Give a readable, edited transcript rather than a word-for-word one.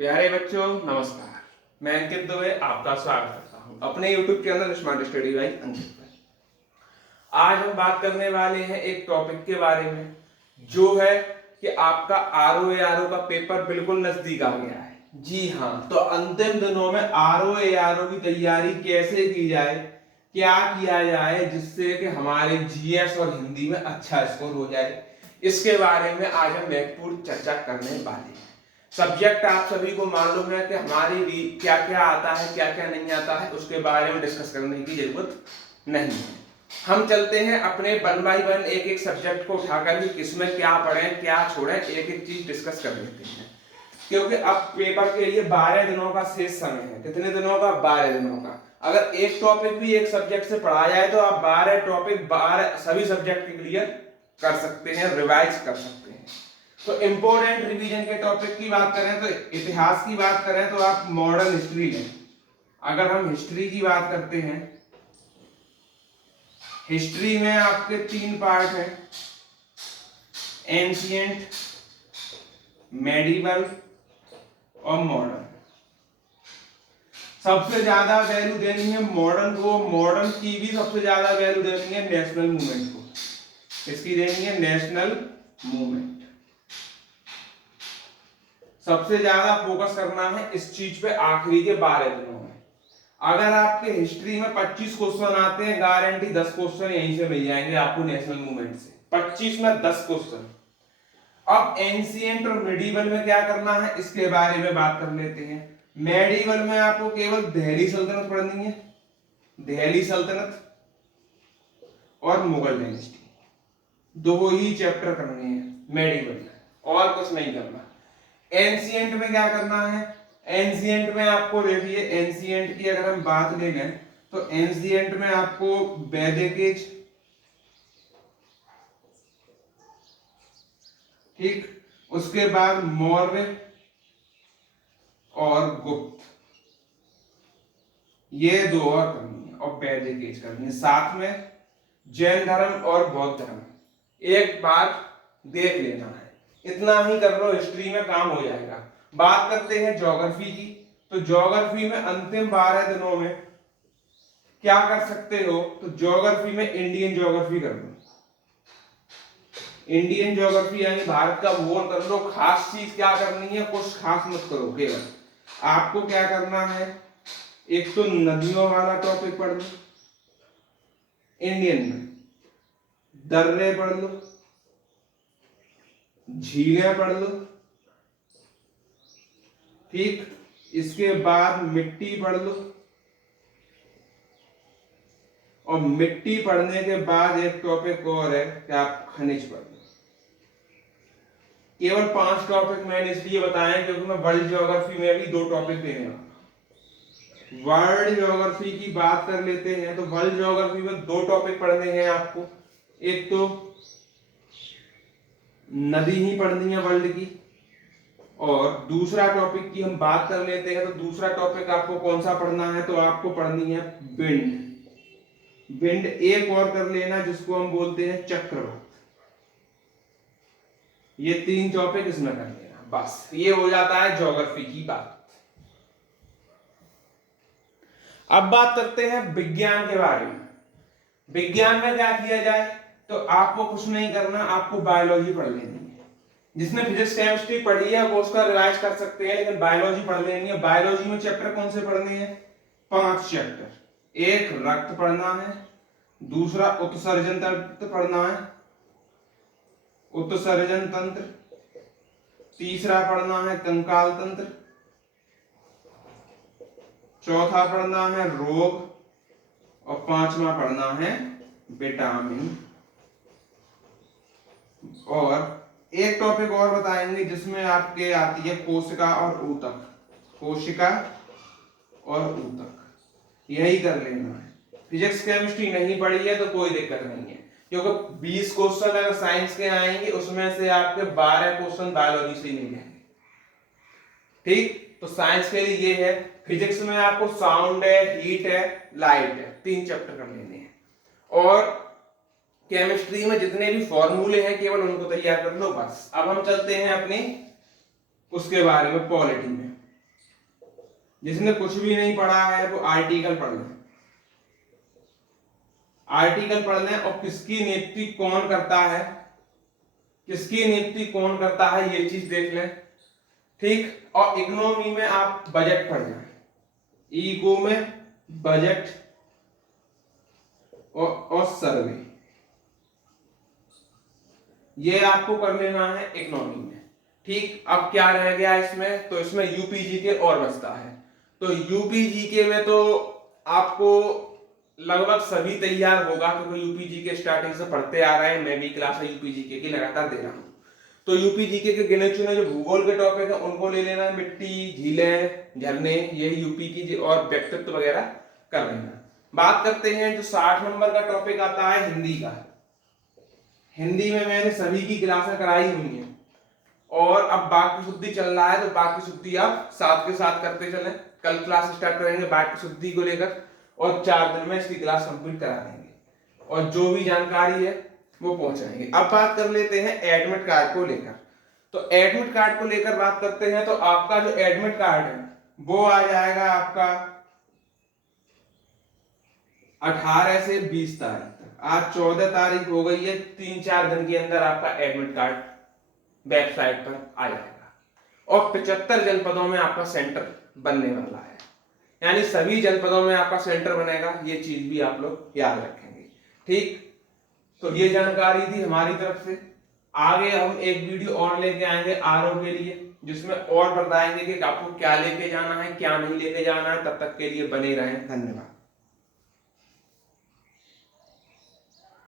प्यारे बच्चों नमस्कार। मैं अंकित दुबे आपका स्वागत करता हूं अपने YouTube channel smart study by Ankit पर। आज हम बात करने वाले हैं एक टॉपिक के बारे में जो है कि आपका RO का पेपर बिल्कुल नजदीक आ गया है। जी हाँ, तो अंतिम दिनों में RO की तैयारी कैसे की जाए, क्या किया जाए जिससे कि हमारे GS और हिंदी में अच्छा स्कोर हो जाए, इसके बारे में आज हम महत्वपूर्ण चर्चा करने वाले हैं। सब्जेक्ट आप सभी को मालूम है कि हमारी क्या क्या आता है क्या क्या नहीं आता है, उसके बारे में डिस्कस करने की जरूरत नहीं है। हम चलते हैं अपने वन बाय वन एक एक सब्जेक्ट को उठाकर ही किसमें क्या पढ़ें क्या छोड़ें एक एक चीज डिस्कस कर लेते हैं, क्योंकि अब पेपर के लिए 12 दिनों का शेष समय है। कितने दिनों का? 12 दिनों का। अगर एक टॉपिक भी एक सब्जेक्ट से पढ़ा जाए तो आप 12 टॉपिक 12 सभी सब्जेक्ट क्लियर कर सकते हैं, रिवाइज कर सकते हैं। तो इंपोर्टेंट रिवीजन के टॉपिक की बात करें तो इतिहास की बात करें तो आप मॉडर्न हिस्ट्री लें। अगर हम हिस्ट्री की बात करते हैं, हिस्ट्री में आपके 3 पार्ट हैं, एंशिएंट, मेडिवल और मॉडर्न। सबसे ज्यादा वैल्यू देनी है मॉडर्न को, मॉडर्न की भी सबसे ज्यादा वैल्यू देनी है नेशनल मूवमेंट को। इसकी देनी है नेशनल मूवमेंट। सबसे ज्यादा फोकस करना है इस चीज पे आखिरी के 12 दिनों में। अगर आपके हिस्ट्री में 25 क्वेश्चन आते हैं, गारंटी 10 क्वेश्चन यहीं से मिल जाएंगे आपको नेशनल मूवमेंट से। 25 में 10 क्वेश्चन। अब एंशिएंट और मिडिवल में क्या करना है इसके बारे में बात कर लेते हैं। मेडिवल में आपको केवल दिल्ली सल्तनत पढ़नी है, दिल्ली सल्तनत और मुगल डायनेस्टी, दो ही चैप्टर करने हैं मेडिवल में, और कुछ नहीं करना। एंशिएंट में क्या करना है? एंशिएंट में आपको देखिए, एंशिएंट की अगर हम बात ले लें तो एंशिएंट में आपको वैदिक एज, ठीक, उसके बाद मौर्य और गुप्त, ये दो और करनी है, और वैदिक एज करनी है। साथ में जैन धर्म और बौद्ध धर्म एक बार देख लेना है। इतना ही कर लो, हिस्ट्री में काम हो जाएगा। बात करते हैं ज्योग्राफी की। तो ज्योग्राफी में अंतिम 12 दिनों में क्या कर सकते हो? तो ज्योग्राफी में इंडियन ज्योग्राफी कर लो, इंडियन ज्योग्राफी यानी भारत का भूगोल कर लो। खास चीज क्या करनी है? कुछ खास मत करो, केवल आपको क्या करना है, एक तो नदियों वाला टॉपिक पढ़ लो, इंडियन में दर्रे पढ़ लो, झीलें पढ़ लो, ठीक। इसके बाद मिट्टी पढ़ लो, और मिट्टी पढ़ने के बाद एक टॉपिक और है कि आप खनिज पढ़ लो। केवल 5 टॉपिक मैंने इसलिए बताए क्योंकि मैं वर्ल्ड ज्योग्राफी में भी 2 टॉपिक देने वाला। वर्ल्ड ज्योग्राफी की बात कर लेते हैं तो वर्ल्ड ज्योग्राफी में 2 टॉपिक पढ़ने हैं आपको। एक तो नदी ही पढ़नी है वर्ल्ड की, और दूसरा टॉपिक की हम बात कर लेते हैं तो दूसरा टॉपिक आपको कौन सा पढ़ना है? तो आपको पढ़नी है विंड। विंड एक और कर लेना जिसको हम बोलते हैं चक्रवात। ये 3 टॉपिक इसमें कर लेना, बस ये हो जाता है ज्योग्राफी की बात। अब बात करते हैं विज्ञान के बारे में। विज्ञान में क्या किया जाए? तो आपको कुछ नहीं करना, आपको बायोलॉजी पढ़ लेनी है। जिसने फिजिक्स केमिस्ट्री पढ़ी है वो उसका रिवाइज कर सकते हैं, लेकिन बायोलॉजी पढ़ लेनी है। बायोलॉजी में चैप्टर कौन से पढ़ने हैं? 5 चैप्टर। एक रक्त पढ़ना है, दूसरा उत्सर्जन तंत्र पढ़ना है, उत्सर्जन तंत्र, तीसरा पढ़ना है कंकाल तंत्र, चौथा पढ़ना है रोग, और 5वां पढ़ना है विटामिन। और एक टॉपिक और बताएंगे जिसमें आपके आती है कोशिका और ऊतक, कोशिका और ऊतक, यही कर लेना है। फिजिक्स केमिस्ट्री नहीं पढ़ी है तो कोई दिक्कत नहीं है, क्योंकि 20 क्वेश्चन अगर साइंस के आएंगे उसमें से आपके 12 क्वेश्चन बायोलॉजी से मिल जाएंगे, ठीक। तो साइंस के लिए ये है। फिजिक्स में आपको साउंड है, हीट है, लाइट है, 3 चैप्टर कर लेने हैं। और केमिस्ट्री में जितने भी फॉर्मूले हैं केवल उनको तैयार कर लो, बस। अब हम चलते हैं अपनी उसके बारे में, पॉलिटी में। जिसने कुछ भी नहीं पढ़ा है वो आर्टिकल पढ़ लें, आर्टिकल पढ़ लें और किसकी नियुक्ति कौन करता है, किसकी नियुक्ति कौन करता है ये चीज देख लें, ठीक। और इकोनॉमी में आप बजट पढ़ जाए, इको में बजट और सर्वे, ये आपको कर लेना है इकोनॉमी में, ठीक। अब क्या रह गया इसमें, तो इसमें यूपीजीके और बचता है। तो यूपीजीके में तो आपको लगभग सभी तैयार होगा, क्योंकि यूपीजीके स्टार्टिंग से पढ़ते आ रहे हैं, मैं भी क्लास यूपीजीके की लगातार दे रहा हूँ। तो यूपीजीके के गिने चुने जो भूगोल के टॉपिक है उनको ले लेना, मिट्टी, झीलें, झरने, यही यूपी की, और व्यक्तित्व वगैरह कर लेना। बात करते हैं जो 60 नंबर का टॉपिक आता है हिंदी का। हिंदी में मैंने सभी की क्लासें कराई हुई हैं, और अब वाक्य शुद्धि चल रहा है, तो वाक्य शुद्धि आप साथ के साथ करते चलें। कल क्लास स्टार्ट करेंगे वाक्य शुद्धि को लेकर, और 4 दिन में इसकी क्लास कंप्लीट करा देंगे, और जो भी जानकारी है वो पहुंचाएंगे। अब बात कर लेते हैं एडमिट कार्ड को लेकर। तो एडमिट कार्ड को लेकर बात करते हैं, तो आपका जो एडमिट कार्ड है वो आ जाएगा आपका 18 से 20 तारीख तक। आज 14 तारीख हो गई है, 3-4 दिन के अंदर आपका एडमिट कार्ड वेबसाइट पर आ जाएगा। और 75 जनपदों में आपका सेंटर बनने वाला है, यानी सभी जनपदों में आपका सेंटर बनेगा, ये चीज भी आप लोग याद रखेंगे, ठीक। तो ये जानकारी थी हमारी तरफ से। आगे हम एक वीडियो और लेके आएंगे आरओ के लिए, जिसमें और बताएंगे कि आपको क्या लेके जाना है, क्या नहीं लेके जाना है। तब तक के लिए बने रहें, धन्यवाद।